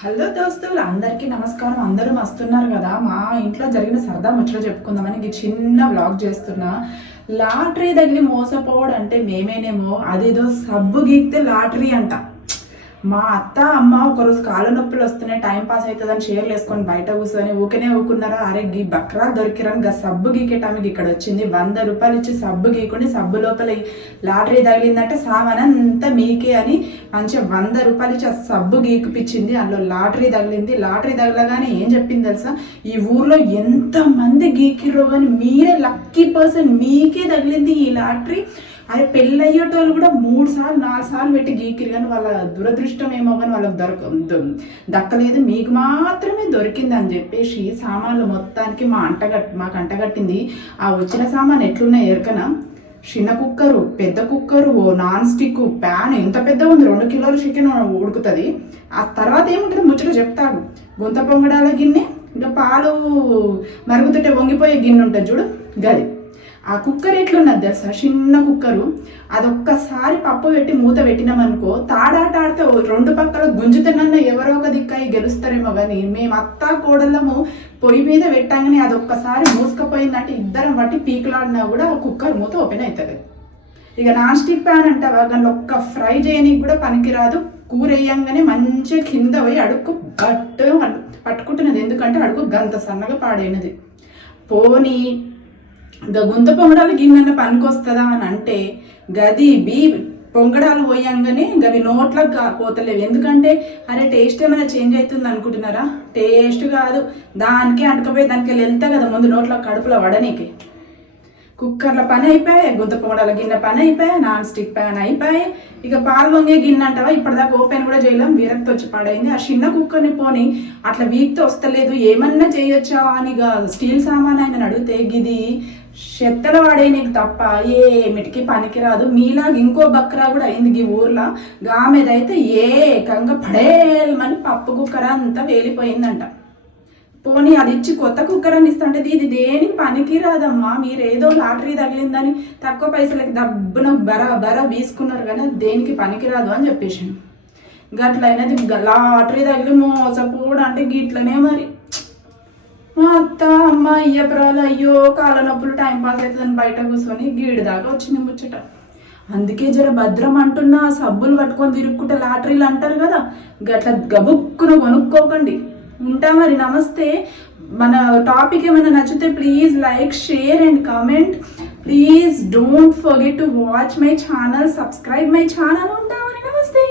Hello దోస్తులు అందరికీ నమస్కారం. అందరూ వస్తున్నారు కదా. మా ఇంట్లో జరిగిన సరదా ముచ్చట చెప్పుకుందామని ఇది చిన్న బ్లాగ్ చేస్తున్నా. లాటరీ తగిలి మోసపోవడం అంటే మేమేనేమో అదేదో సబ్బు గీక్తే లాటరీ అంట. మా అత్త అమ్మ ఒకరోజు కాళ్ళ నొప్పులు వస్తున్నాయి టైం పాస్ అవుతుందని చీరలు వేసుకొని బయట కూర్చొని ఊకనే ఊకున్నారా? అరే గీ బక్రా దొరికిరని గా సబ్బు గీకేటానికి ఇక్కడ వచ్చింది. వంద రూపాయలు ఇచ్చి సబ్బు గీకుని సబ్బు లోపల లాటరీ తగిలిందంటే సామాన్ అంతా మీకే అని మంచిగా వంద రూపాయలు ఇచ్చి ఆ సబ్బు గీకిపించింది అందులో లాటరీ తగిలింది. లాటరీ తగలగానే ఏం చెప్పింది తెలుసా? ఈ ఊర్లో ఎంతమంది గీకిర్రు గీకిర్రో కానీ మీరే లక్కీ పర్సన్ మీకే తగిలింది ఈ లాటరీ. అరే పెళ్ళయ్యేటోళ్ళు కూడా మూడు సార్లు నాలుగు సార్లు పెట్టి గీకిరు కానీ వాళ్ళ దురదృష్టం ఏమో కానీ వాళ్ళకి దొరక దక్కలేదు. మీకు మాత్రమే దొరికింది అని చెప్పేసి సామాన్లు మొత్తానికి మా అంటగట్ మాకు అంటగట్టింది ఆ వచ్చిన సామాన్ ఎట్లున్నాయి ఎరకన? చిన్న కుక్కరు పెద్ద కుక్కరు ఓ నాన్ స్టిక్ ప్యాన్ ఎంత పెద్ద ఉంది? రెండు కిలోల చికెన్ ఉడుకుతుంది. ఆ తర్వాత ఏముంటుంది? ముచ్చట చెప్తాడు గుంత పొంగడాల గిన్నె ఇంకా పాలు మరుగుతుంటే వంగిపోయే గిన్నె ఉంటుంది చూడు. గది. ఆ కుక్కర్ ఎట్లున్నది తెలుసా? చిన్న కుక్కరు. అదొక్కసారి పప్పు పెట్టి మూత పెట్టినామనుకో తాడాటాడితే రెండు పక్కల గుంజుతున్న ఎవరో ఒక దిక్కాయి గెలుస్తారేమో కానీ మేము అత్తా కోడళ్ళము పొయ్యి మీద పెట్టంగానే అదొక్కసారి మూసుకపోయిందంటే ఇద్దరం బట్టి పీకులాడినా కూడా ఆ కుక్కర్ మూత ఓపెన్ అవుతుంది ఇక నాన్ స్టిక్ ప్యాన్ అంటావా? దాన్ని ఒక్క ఫ్రై చేయనీకి కూడా పనికిరాదు. కూర వేయంగానే మంచిగా కింద పోయి అడుక్కు గట్టు పట్టుకుంటున్నది. ఎందుకంటే అడుగు గంత సన్నగా పాడైనది. పోనీ ఇంకా గుంత పొంగడాలు గిన్నెన్న పనికొస్తుందా అని అంటే గది బీ పొంగడాలు పోయంగానే అవి నోట్లకు గా- పోతలేవు. ఎందుకంటే అరే టేస్ట్ ఏమైనా చేంజ్ అవుతుంది అనుకుంటున్నారా? టేస్ట్ కాదు. దానికే అంటుకపోయి దానికి వెళ్తా కదా ముందు నోట్లో కడుపులో వడనీకి. కుక్కర్ల పని అయిపోయాయి గుంత పొంగడాల గిన్నె పని అయిపోయాయి నాన్ స్టిక్ ప్యాన్ అయిపోయాయి. ఇక పాలు వంగే గిన్నె అంటావా? ఇప్పటిదాకా ఓపెన్ కూడా చేయలేం. విరక్తి వచ్చి పడైంది. ఆ చిన్న కుక్కర్ని పోని అట్లా వీక్తో వస్తలేదు. ఏమన్నా చేయొచ్చా అని ఇక స్టీల్ సామాన్ ఆయన అడిగితే గిది చెత్తల వాడే నీకు తప్ప ఏమిటికి పనికిరాదు. మీలాగా ఇంకో బక్రా కూడా అయింది ఈ ఊర్లో. గామెదైతే ఏకంగా పడేలమని పప్పు కుక్కర అంతా వేలిపోయిందంట. పోనీ అది ఇచ్చి కొత్త కుక్కర్ అని ఇస్తుంటే ఇది దేనికి పనికిరాదమ్మా? మీరేదో మీరు ఏదో లాటరీ తగిలిందని తక్కువ పైసలకి దబ్బున బర బర వీసుకున్నారు కానీ దేనికి పనికిరాదు అని చెప్పేసి గట్లయినది లాటరీ తగిలి మోసపోడు అంటే గిట్లనే మరి. మా అత్త అమ్మ అయ్యప్రాలు అయ్యో కాళ్ళ నొప్పులు టైం పాస్ అవుతుందని బయట కూర్చొని గీడు దాకా వచ్చింది ముచ్చట. అందుకే జర భద్రం అంటున్నా సబ్బులు పట్టుకొని తిరుక్కుంటే లాటరీలు అంటారు కదా గట్ల గబుక్కును కొనుక్కోకండి. ఉంటా మరి నమస్తే. మన టాపిక్ ఏమైనా నచ్చితే please like share and comment please don't forget to watch my channel subscribe my channel ఉంటా మరి నమస్తే.